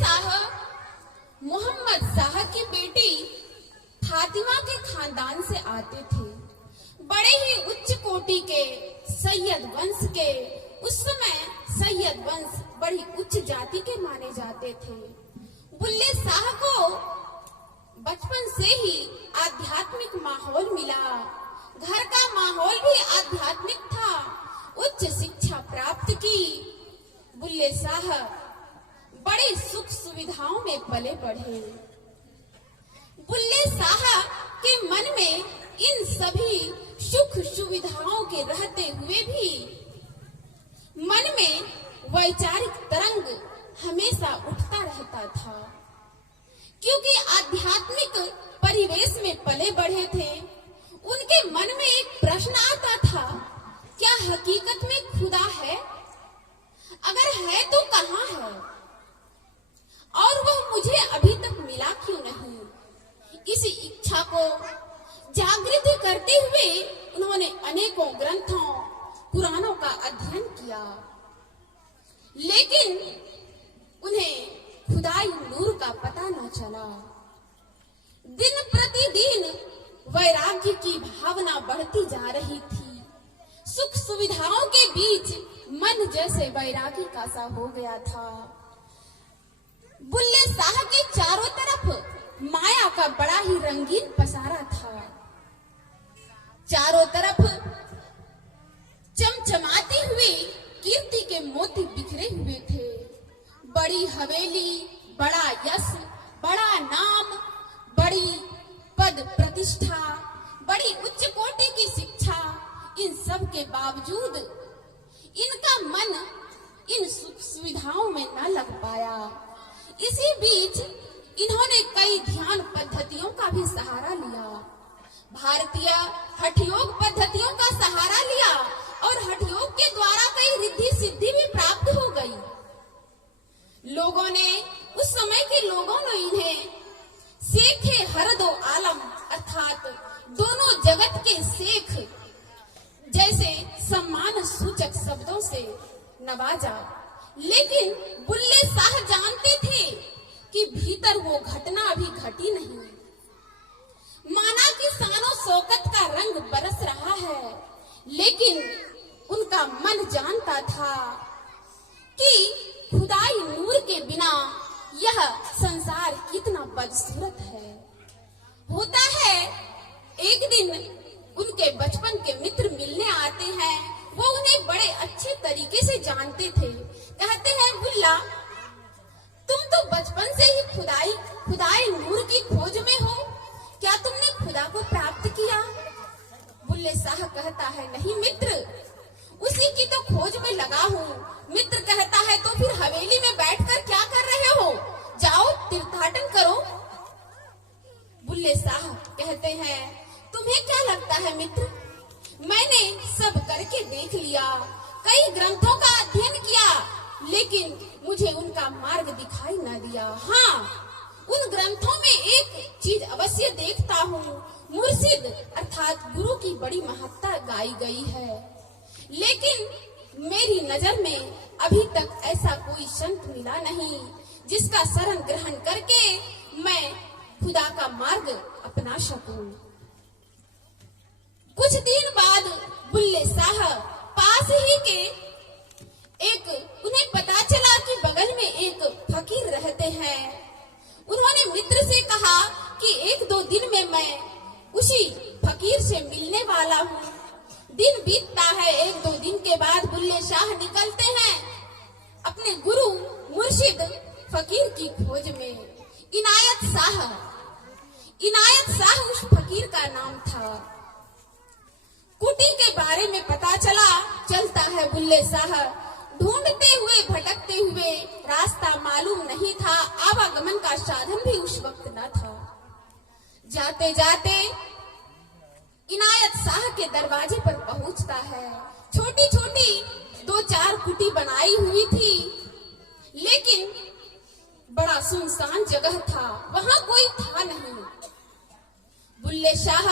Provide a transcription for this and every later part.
शाह मोहम्मद शाह की बेटी फातिमा के खानदान से आते थे। बड़े ही उच्च कोटि के सैयद वंश के। उस समय सैयद वंश बड़ी उच्च जाति के माने जाते थे। बुल्ले शाह को बचपन से ही आध्यात्मिक माहौल मिला। घर का माहौल भी आध्यात्मिक था। उच्च शिक्षा प्राप्त की। बुल्ले शाह बड़े सुख सुविधाओं में पले बढ़े। बुल्ले शाह के मन में इन सभी सुख सुविधाओं के रहते हुए भी मन में वैचारिक तरंग हमेशा उठता रहता था, क्योंकि आध्यात्मिक परिवेश में पले बढ़े थे। उनके मन में एक प्रश्न आता था, क्या हकीकत में खुदा है? अगर है तो कहाँ है? और वह मुझे अभी तक मिला क्यों नहीं? इस इच्छा को जागृत करते हुए उन्होंने अनेकों ग्रंथों कुरानों का अध्ययन किया, लेकिन उन्हें खुदाई नूर का पता न चला। दिन प्रतिदिन वैराग्य की भावना बढ़ती जा रही थी। सुख सुविधाओं के बीच मन जैसे वैरागी का सा हो गया था। बुल्ले शाह के चारों तरफ माया का बड़ा ही रंगीन पसारा था। चारों तरफ चमचमाती हुई कीर्ति के मोती बिखरे हुए थे। बड़ी हवेली, बड़ा यश, बड़ा नाम, बड़ी पद प्रतिष्ठा, बड़ी उच्च कोटि की शिक्षा, इन सब के बावजूद इनका मन इन सुख सुविधाओं में न लग पाया। इसी बीच इन्होंने कई ध्यान पद्धतियों का भी सहारा लिया। भारतीय हठयोग पद्धतियों का सहारा लिया और हठयोग के द्वारा कई रिद्धि सिद्धि भी प्राप्त हो गई। लोगों ने, उस समय के लोगों ने इन्हें शेखे हरदो आलम अर्थात दोनों जगत के शेख जैसे सम्मान सूचक शब्दों से नवाजा। लेकिन बुल्ले शाह जानते थे कि भीतर वो घटना अभी घटी नहीं। माना कि शानो शौकत का रंग बरस रहा है, लेकिन उनका मन जानता था कि खुदाई नूर के बिना यह संसार कितना बदसूरत है। होता है एक दिन उनके बचपन के मित्र मिलने आते हैं। वो उन्हें बड़े अच्छे तरीके से जानते थे। कहते हैं, बुल्ला, तुम तो बचपन से ही खुदाई नूर की खोज में हो। क्या तुमने खुदा को प्राप्त किया? बुल्ले शाह कहता है, नहीं मित्र, उसी की तो खोज में लगा हूँ। मित्र कहता है, तो फिर हवेली में बैठकर क्या कर रहे हो? जाओ तीर्थाटन करो। बुल्ले शाह कहते हैं, तुम्हें क्या लगता है मित्र? मैंने सब करके देख लिया, कई ग्रंथों का अध्ययन किया, लेकिन मुझे उनका मार्ग दिखाई न दिया। हाँ, उन ग्रंथों में एक चीज अवश्य देखता हूँ, मुर्शिद अर्थात गुरु की बड़ी महत्ता गाई गई है, लेकिन मेरी नजर में अभी तक ऐसा कोई संत मिला नहीं जिसका शरण ग्रहण करके मैं खुदा का मार्ग अपना सकूं। कुछ दिन बाद बुल्ले शाह पास ही के उन्हें पता चला कि बगल में एक फकीर रहते हैं। उन्होंने मित्र से कहा कि 1-2 दिन में मैं उसी फकीर से मिलने वाला हूँ। दिन बीतता है। 1-2 दिन के बाद बुल्ले शाह निकलते हैं अपने गुरु मुर्शिद फकीर की खोज में। इनायत शाह उस फकीर का नाम था। कुटी के बारे में पता चलता है। बुल्ले शाह ढूंढते हुए भटकते हुए, रास्ता मालूम नहीं था, आवागमन का साधन भी उस वक्त न था। जाते जाते इनायत शाह के दरवाजे पर पहुंचता है। छोटी छोटी 2-4 कुटी बनाई हुई थी, लेकिन बड़ा सुनसान जगह था, वहां कोई था नहीं। बुल्ले शाह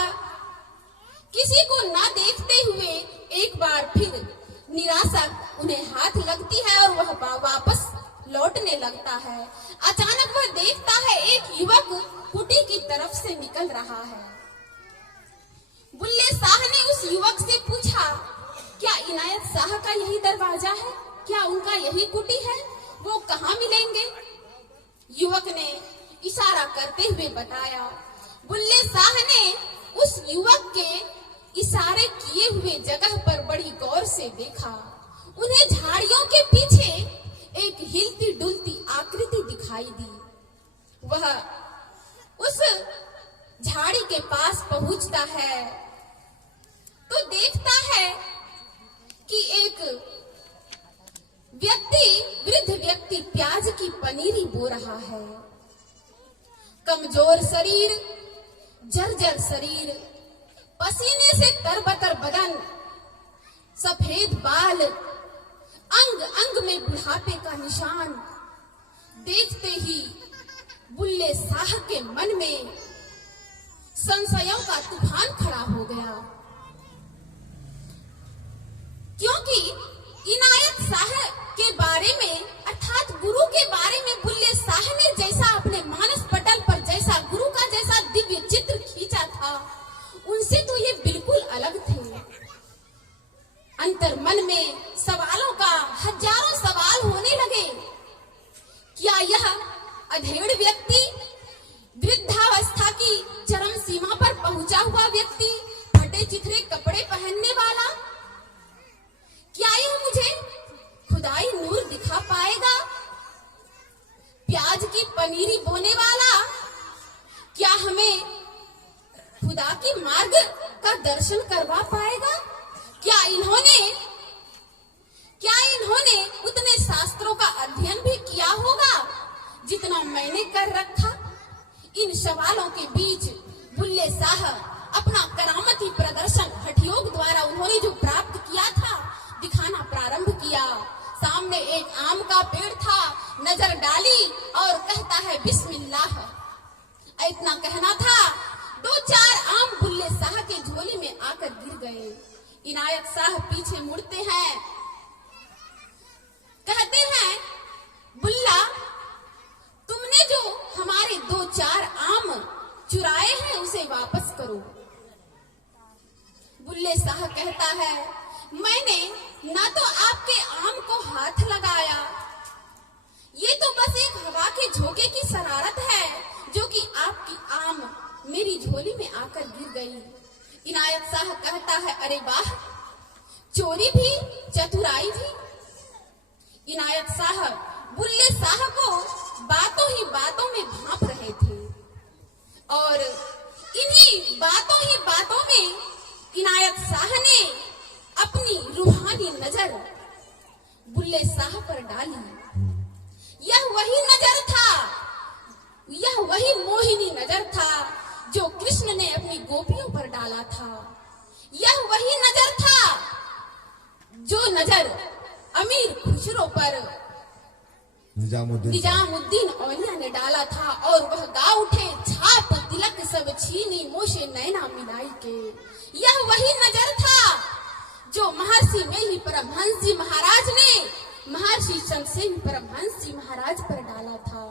किसी को ना देखते हुए एक बार फिर निराशा उन्हें हाथ लगती है और वह वापस लौटने लगता है। अचानक वह देखता है एक युवक कुटी की तरफ से निकल रहा है। बुल्ले शाह ने उस युवक से पूछा, क्या इनायत शाह का यही दरवाजा है? क्या उनका यही कुटी है? वो कहाँ मिलेंगे? युवक ने इशारा करते हुए बताया। बुल्ले शाह ने उस युवक के इशारे किए हुए जगह पर बड़ी गौर से देखा। उन्हें झाड़ियों के पीछे एक हिलती डुलती आकृति दिखाई दी। वह उस झाड़ी के पास पहुंचता है तो देखता है कि एक वृद्ध व्यक्ति प्याज की पनीरी बो रहा है। कमजोर शरीर, जर्जर शरीर, पसीने से तरबतर बदन, सफेद बाल, अंग अंग में बुढ़ापे का निशान। देखते ही बुल्ले शाह के मन में संशयों का तूफान खड़ा हो गया, क्योंकि इनायत शाह के बारे में अर्थात गुरु के बारे में बुल्ले शाह ने जैसा अपने मानस पटल पर जैसा गुरु का जैसा दिव्य चित्र खींचा था, उनसे तो ये बिल्कुल अलग थे। अंतर मन में सवालों का हजारों सवाल होने लगे। क्या यह अधेड़ व्यक्ति, वृद्धावस्था की चरम सीमा पर पहुंचा हुआ व्यक्ति, फटे चिथरे कपड़े पहनने वाला, क्या यह मुझे खुदाई नूर दिखा पाएगा? प्याज की पनीरी बोने वाला, क्या हमें खुदा की मार्ग का दर्शन करवा पाएगा? क्या इन्होंने उतने शास्त्रों का अध्ययन भी किया होगा जितना मैंने कर रखा? इन सवालों के बीच बुल्ले शाह अपना करामती प्रदर्शन हठयोग द्वारा उन्होंने जो प्राप्त किया था दिखाना प्रारंभ किया। सामने एक आम का पेड़ था, नजर डाली और कहता है बिस्मिल्लाह। इतना कहना था, 2-4 आम बुल्ले शाह के झोली में आकर गिर गए। इनायत शाह पीछे मुड़ते हैं, कहते हैं, बुल्ला, तुमने जो हमारे 2-4 आम चुराए हैं उसे वापस करो। बुल्ले शाह कहता है, मैंने ना तो आपके आम को हाथ लगाया, ये तो बस एक हवा के झोंके की शरारत है जो कि आपकी आम मेरी झोली में आकर गिर गई। इनायत शाह कहता है, अरे वाह, चोरी भी चतुराई भी। इनायत शाह बुल्ले शाह को बातों ही बातों में भांप रहे थे और इन्हीं बातों ही बातों में इनायत शाह ने अपनी रूहानी नजर बुल्ले शाह पर डाली। यह वही नजर था, यह वही मोहिनी नजर था जो कृष्ण ने अपनी गोपियों पर डाला था। यह वही नजर था जो नजर अमीर खुसरो पर निजामुद्दीन औलिया ने डाला था और वह गा उठे, छाप तिलक सब छीनी मोशे नैना मिलाई के। यह वही नजर था जो महर्षि में ही परमहंस जी महाराज ने महर्षि चंद्रसेन परमहंस जी महाराज पर डाला था।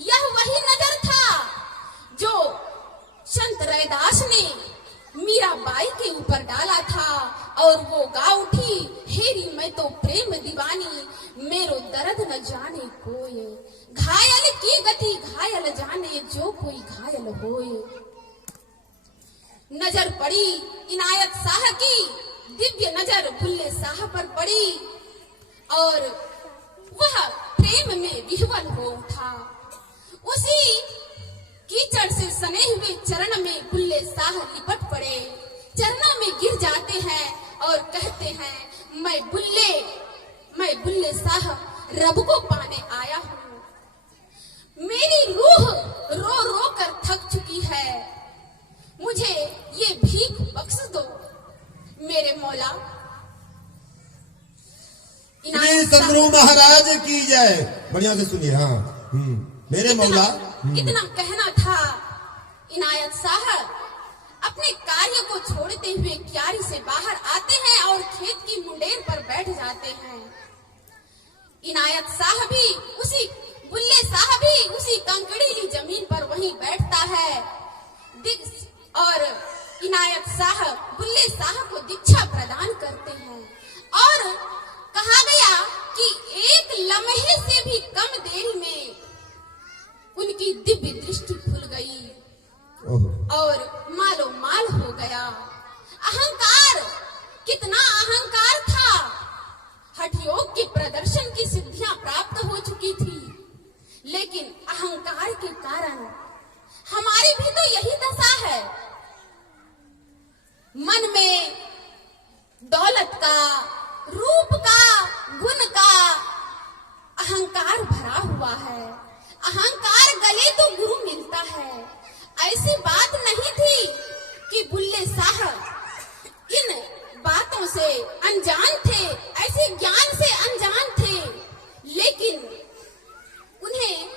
यह वही नजर था जो संत रैदास ने मीराबाई के ऊपर डाला था और वो गा उठी, हेरी मैं तो प्रेम दीवानी, मेरो दर्द न जाने कोई, घायल की गति घायल जाने जो कोई घायल होए। नजर पड़ी इनायत शाह की, दिव्य नजर बुल्ले शाह पर पड़ी और वह प्रेम में विह्वल हो उठा। उसी कीचड़ से सने हुए चरण में बुल्ले शाह लिपट पड़े, चरणों में गिर जाते हैं और कहते हैं, मैं बुल्ले शाह रब को पाने आया हूँ। मेरी रूह रो रो कर थक चुकी है, मुझे ये भीख बख्श दो मेरे मौला। सदगुरु महाराज की जय। बढ़िया से सुनिए। हाँ, मेरे मौला। इतना कहना था। इनायत शाह अपने कार्य को छोड़ते हुए क्यारी से बाहर आते हैं और खेत की मुंडेर पर बैठ जाते हैं। इनायत शाह भी उसी बुल्ले शाह भी उसी कंकड़ीली जमीन पर वहीं बैठता है। और इनायत शाह बुल्ले शाह को दीक्षा प्रदान करते हैं और कहा गया कि एक लम्हे से भी कम देर में उनकी दिव्य दृष्टि खुल गई और मालो माल हो गया। अहंकार, कितना अहंकार था। हठ योग के प्रदर्शन की सिद्धियां प्राप्त हो चुकी थी, लेकिन अहंकार के कारण हमारी भी तो यही दशा है। मन में दौलत का, रूप का, गुण का अहंकार भरा हुआ है। अहंकार गले तो गुरु मिलता है। ऐसी बात नहीं थी कि बुल्ले शाह इन बातों से अनजान थे, ऐसे ज्ञान से अनजान थे, लेकिन उन्हें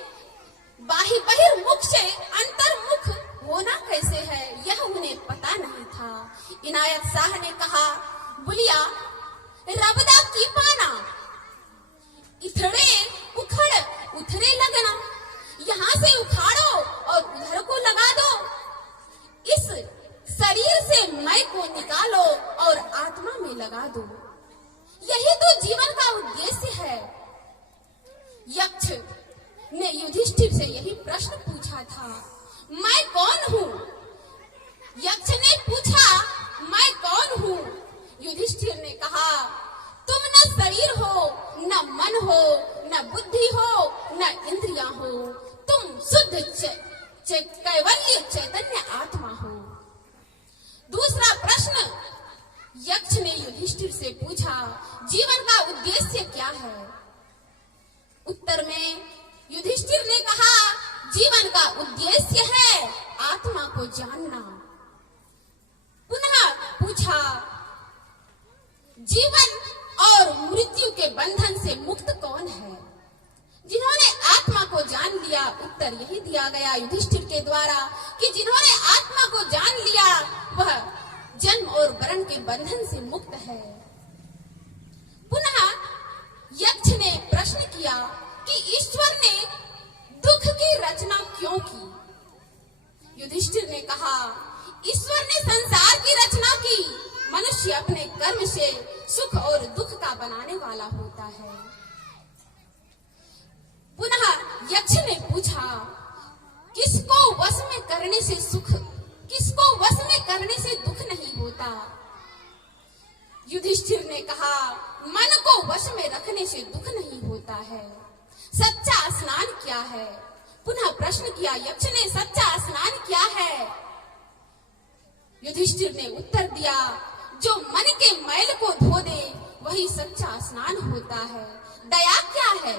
बहिर्मुख से अंतर्मुख होना कैसे है यह उन्हें पता नहीं था। इनायत शाह ने कहा, बुलिया रबदा की पाना, इथड़े उखड़ उथरे लगना, यहाँ से उखाड़ो और उधर को लगा दो। इस शरीर से मैं को निकालो और आत्मा में लगा दो। यही तो जीवन का उद्देश्य है। यक्ष ने युधिष्ठिर से यही प्रश्न पूछा था, मैं कौन हूँ? यक्ष ने पूछा, मैं कौन हूँ? युधिष्ठिर ने कहा, तुम न शरीर हो, न मन हो, न बुद्धि हो, न इंद्रियां हो, तुम शुद्ध कैवल्य चैतन्य आत्मा हो। दूसरा प्रश्न यक्ष ने युधिष्ठिर से पूछा, जीवन का उद्देश्य क्या है? उत्तर में युधिष्ठिर ने कहा, जीवन का उद्देश्य है आत्मा को जानना। पुनः पूछा, जीवन और मृत्यु के बंधन से मुक्त कौन है? जिन्होंने आत्मा को जान लिया, उत्तर यही दिया गया युधिष्ठिर के द्वारा कि जिन्होंने आत्मा को जान लिया वह जन्म और मरण के बंधन से मुक्त है। पुनः यक्ष ने प्रश्न किया कि ईश्वर ने दुख की रचना क्यों की? युधिष्ठिर ने कहा, ईश्वर ने संसार की रचना की। मनुष्य अपने कर्म से सुख और दुख का बनाने वाला होता है। पुनः यक्ष ने पूछा, किसको वश में करने से सुख, किसको वश में करने से दुख नहीं होता? युधिष्ठिर ने कहा, मन को वश में रखने से दुख नहीं होता है। सच्चा स्नान क्या है? पुनः प्रश्न किया यक्ष ने, सच्चा स्नान क्या है? युधिष्ठिर ने उत्तर दिया, जो मन के मैल को धो दे वही सच्चा स्नान होता है। दया क्या है?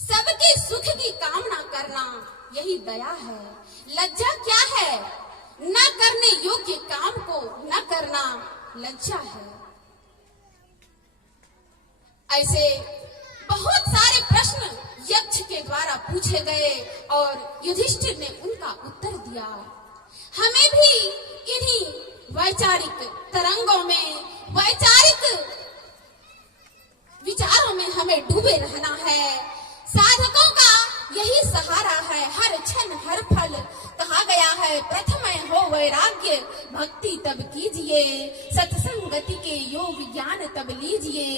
सबके सुख की कामना करना यही दया है। लज्जा क्या है? न करने योग्य काम को न करना लज्जा है। ऐसे बहुत सारे प्रश्न यक्ष के द्वारा पूछे गए और युधिष्ठिर ने उनका उत्तर दिया। हमें भी इन्हीं वैचारिक तरंगों में, वैचारिक विचारों में हमें डूबे रहना है। साधकों का यही सहारा है। हर क्षण हर फल कहा गया है, प्रथम हो वैराग्य भक्ति तब कीजिए, सत्संगति के योग ज्ञान तब लीजिए,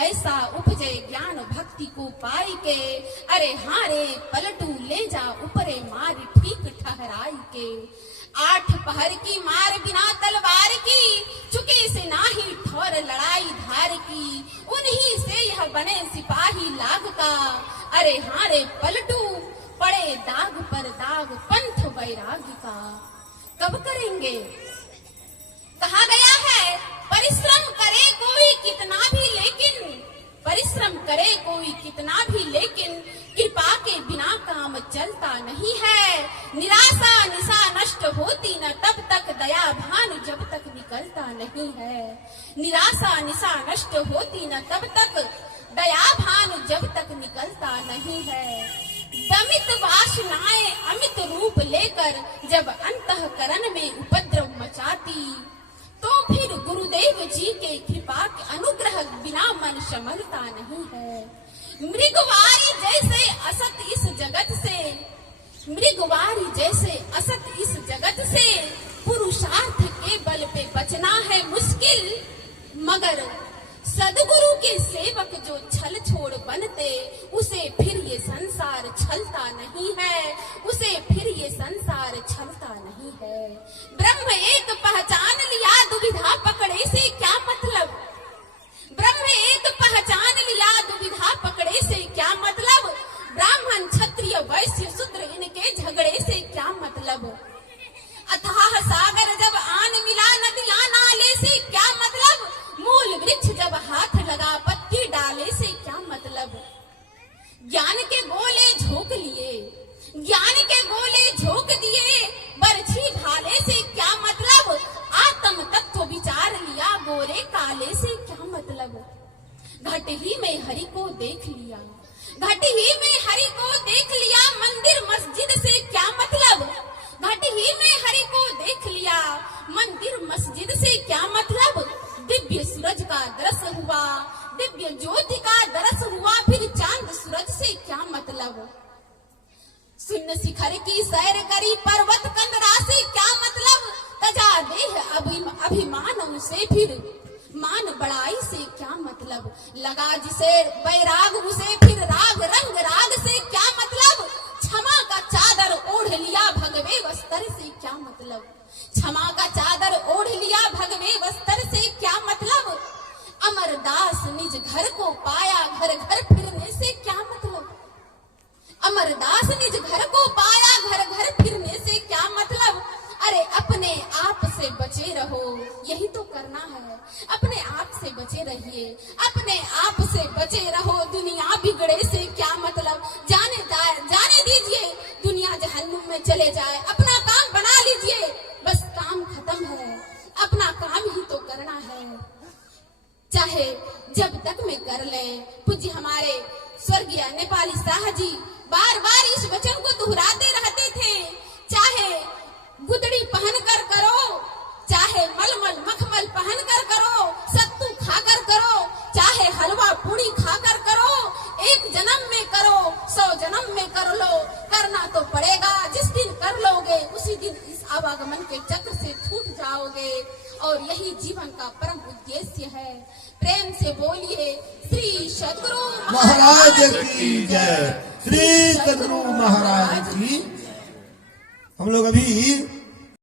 ऐसा उपजे ज्ञान भक्ति को पाई के, अरे हारे पलटू ले जा ऊपरे मार ठीक ठहराई के। 8 पहर की मार बिना तलवार की, चुके से नाही ठोर लड़ाई धार की, उन्हीं से यह बने सिपाही लाग का, अरे हारे पलटू पड़े दाग पर दाग पंथ वैराग्य का। कब करेंगे? कहा गया है, परिश्रम करे कोई कितना भी लेकिन, परिश्रम करे कोई कितना भी लेकिन, कृपा के बिना काम चलता नहीं है। निराशा निशा नष्ट होती न तब तक, दया भान जब तक निकलता नहीं है। निराशा निशा नष्ट होती न तब तक, दया भान जब तक निकलता नहीं है। दमित वासनाएं अमित रूप लेकर जब अंतःकरण में उपद्रव मचाती, तो फिर गुरुदेव जी के कृपा के अनुग्रह बिना मन संभलता नहीं है। मृगवारी जैसे असत इस जगत से, मृगवारी जैसे असत इस जगत से, पुरुषार्थ के बल पे बचना है मुश्किल। मगर सदगुरु के सेवक जो छल छोड़ बनते, उसे फिर ये संसार छलता नहीं है, उसे फिर ये संसार छलता नहीं है। ब्रह्म एक पहचान लिया, दुविधा पकड़े से क्या मतलब। ब्रह्म एक पहचान लिया, दुविधा पकड़े से क्या मतलब। ब्राह्मण क्षत्रिय वैश्य शूद्र इनके झगड़े से क्या मतलब। अथाह सागर जब आन मिला, नदियां नाले से क्या मतलब। मूल वृक्ष जब हाथ लगा, पत्ती डाले से क्या मतलब। ज्ञान के गोले झोंक लिए, ज्ञान के गोले झोंक दिए, बरछी भाले से क्या मतलब। आत्म तत्व विचार लिया, गोरे काले से क्या मतलब। घट ही में हरि को देख लिया, घट ही में हरि को देख लिया, मंदिर मस्जिद से क्या मतलब। घट ही में हरि को देख लिया, मंदिर मस्जिद से क्या मतलब। दिव्य सूरज का दर्श हुआ, दिव्य ज्योति का दर्श हुआ, फिर चांद सूरज से क्या मतलब। शून्य शिखर की सैर करी, पर्वत कंदरा से क्या मतलब। तजा देह अभिमान से फिर मान बड़ाई से क्या मतलब। लगा जिसे बैराग उसे फिर राग, रंग राग से क्या मतलब। क्षमा का चादर ओढ़ लिया, भगवे वस्त्र से क्या मतलब। क्षमा का चादर ओढ़ लिया, भगवे वस्त्र से क्या मतलब। अमरदास निज घर को पाया, घर घर फिरने से क्या मतलब। अमरदास निज घर को पाया, घर घर फिरने से क्या मतलब। अरे अपने आप से बचे रहो, यही तो करना है। अपने आप से बचे रहिए, अपने आप से बचे रहो, दुनिया बिगड़े से क्या मतलब। जाने दीजिए दुनिया जहन्नुम में चले जाए, अपना काम बना लीजिए, बस काम खत्म है, अपना काम ही तो करना है, चाहे जब तक में कर ले। पूज्य हमारे स्वर्गीय नेपाली शाह जी बार बार इस वचन को दोहराते रहते थे। चाहे गुदड़ी पहन कर करो, चाहे मलमल मखमल पहन कर करो, सत्तू खाकर करो, चाहे हलवा पूड़ी खाकर करो, एक जन्म में करो, 100 जन्म में कर लो, करना तो पड़ेगा। जिस दिन कर लोगे उसी दिन इस आवागमन के चक्र से छूट जाओगे, और यही जीवन का परम उद्देश्य है। प्रेम से बोलिए श्री सद्गुरु महाराज की जय, श्री सद्गुरु महाराज की। हम लोग अभी